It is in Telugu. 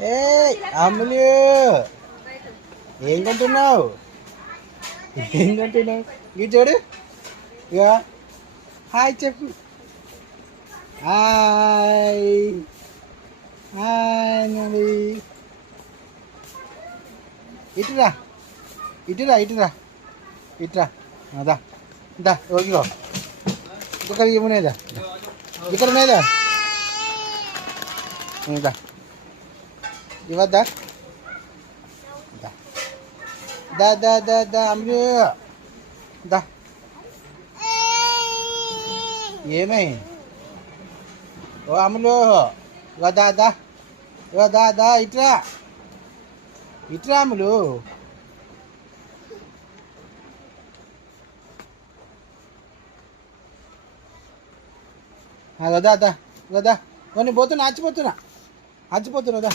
ఏ అమ్ములు ఏం కొంటున్నావు? ఏం కొంటున్నావు? ఇటు చూడు. ఇక హాయ్ చెప్పు. Hi hi. ఇటురా ఇటురా ఇటురా ఇటురా. దా దా ఓకేగో ఇక్కడ ఏమున్నాయిదా ఇక్కడ ఉన్నాయిదా దా ఇవద్దా దా దా దా దా అమ్ము దా. ఏమై ఓ అమ్ములు ఇవ దా దా ఇవ దా దా ఇట్రా ఇట్రా అమ్ములు. వదా దా వదా నేను పోతున్నా ఆచిపోతున్నా దా.